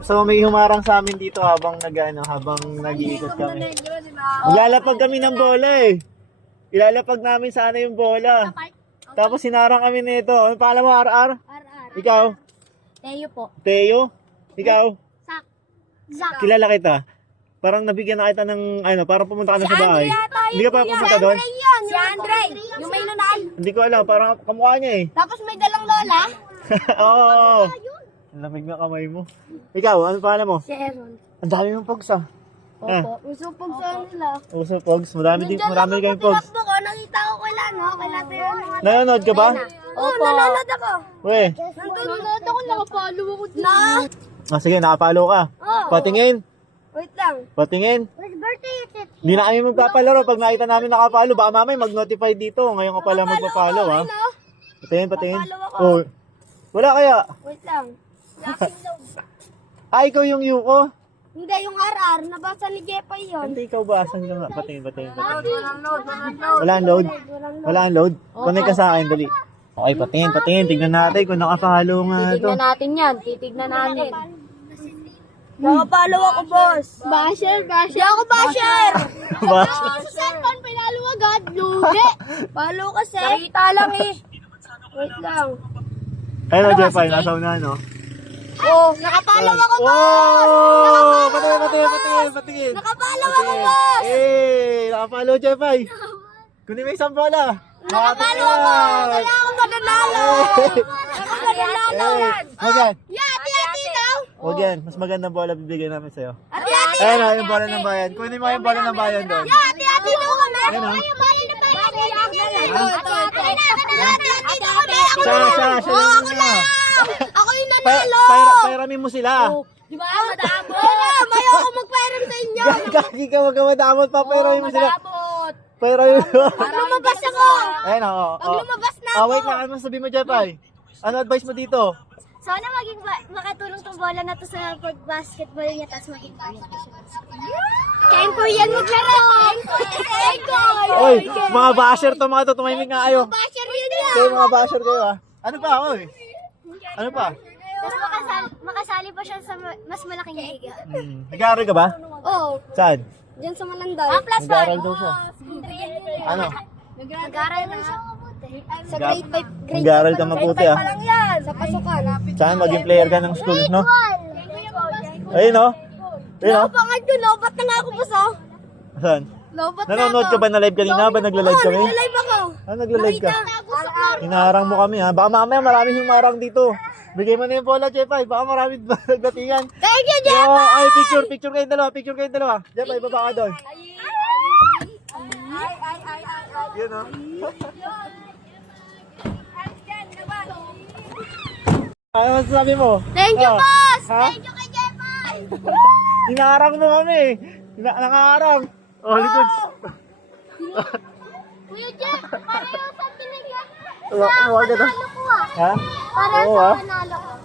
So may humarang sa amin dito habang nag-iikot kami. Ilalapag kami ng bola eh. Ilalapag namin sana yung bola. Tapos sinarang kami nito. Ano pala mo, RR? Ikaw? Teo po. Teo? Ikaw? Zak. Kilala kita. Parang nabigyan na kita ng parang pumunta ka na sa bahay. Hindi ka pa pumunta doon? Si Andre, yung may lunaan. Hindi ko alam, parang kamukha niya eh. Tapos may dalang lola. Oo. Ang lamig na kamay mo. Ikaw, ano pangalan mo? Si Aaron. Ang dami mong pogs ah. Opo. Uso pong sa nila. Uso pogs, marami kayong pogs. Tinakbo ko, nakita ko kay Lano. Kaya tayo Nanonood ka ba? Opo. Nanonood ako. We. Nanonood ako, nakapalo ako dito. Sige, nakapalo ka. Oo. Patingin. Wait lang. Patingin. Whose birthday is it? Hindi na kami magpapalaro pag nakita namin nakapalo. Baka mamay mag-notify dito. Ngayon ka pala magpapalo ha. Patingin. Oh. Wala kaya? Wait lang. Ikaw yung Yuko? Hindi, yung RR. Nabasa ni Jepay yun. Hindi, ikaw ba? Asan ka nga? Patingin. Wala ang load? Wala ang load? Connect ka sa akin, dali. Okay, patingin. Tignan natin kung nakapalo nga ito. Titignan natin yan. Titignan natin. Nakapalo ako, boss. Basher. Hindi ako basher. Sa cellphone, pinalo agad. Lugi. Palo kasi. Nakita lang eh. Wait lang. Ayun o, Jepay, nasa una, no? Oh, nakapalo ako, boss. Oh! Patingin. Nakapalo ako, boss. Nakapalo, Jepay. Kunin mo isang bola. Nakapalo ako. Wala akong mananalo. Huwag yan. Ati daw. Huwag yan. Mas magandang bola bibigyan namin sa'yo. Ati. Ayun o, yung bola ng bayan. Kunin mo yung bola ng bayan doon. Ati daw kami. Ayun o. Siya. Ako lang. Ako yung nanalo. Pairamin mo sila. Di ba? Madamot. Mayo ako mag-pairam sa inyo. Gagi ka, wag ka madamot. Papairamin mo sila. Madamot. Pairamin mo. Pag lumabas ako. Ayun o. Pag lumabas na ako. Wait lang. Ano sabihin mo, Jepay? Ano advice mo dito? Sana makatulong tong bola na to sa pag-basketball niya tapos maging Kain ko yan maglaro. Oy, mga basher to, mga to. Tumahimik nga kayo. Basher yun yan. Kayo mga basher kayo ah. Ano pa, oy? Ano pa? Tapos makasali pa siya sa mas malaking liga. Nag-aaral ka ba? Oo. Saan? Diyan sa Mananday. Plus Nag-aaral daw siya. Ano? Nag-aaral na siya. Sa grade 5. Nag-aaral ka mabuti ah. lang yan. Sa pasukan. Saan maging player ka ng school, no? Ayun no? Ayun no? Pangad ko, lobat na nga ako boss oh. Saan? Lobat na Nanonood ka ba na live kanina? Ba nagla-live kami? Nagla-live ako. Nagla-live ka? Hinaharang mo kami ha. Baka mamaya maraming humarang dito. Bigay mo na yung bola, Jepay. Baka maraming nagdatingan. Thank you, Jeff! Ay, picture kayong dalawa. Jepay, baba ka doon. Yun o. Ano masasabi mo? Thank you, boss! Ha? Thank you kay Jeffay! Hinaharang mo kami. Nangaharang. Oh, likod. Kuya Jeff, pareho sa tinigyan. Huwag ka to. Panalo ko ah. Ha? Pareho Oo, sa ah. panalo ko.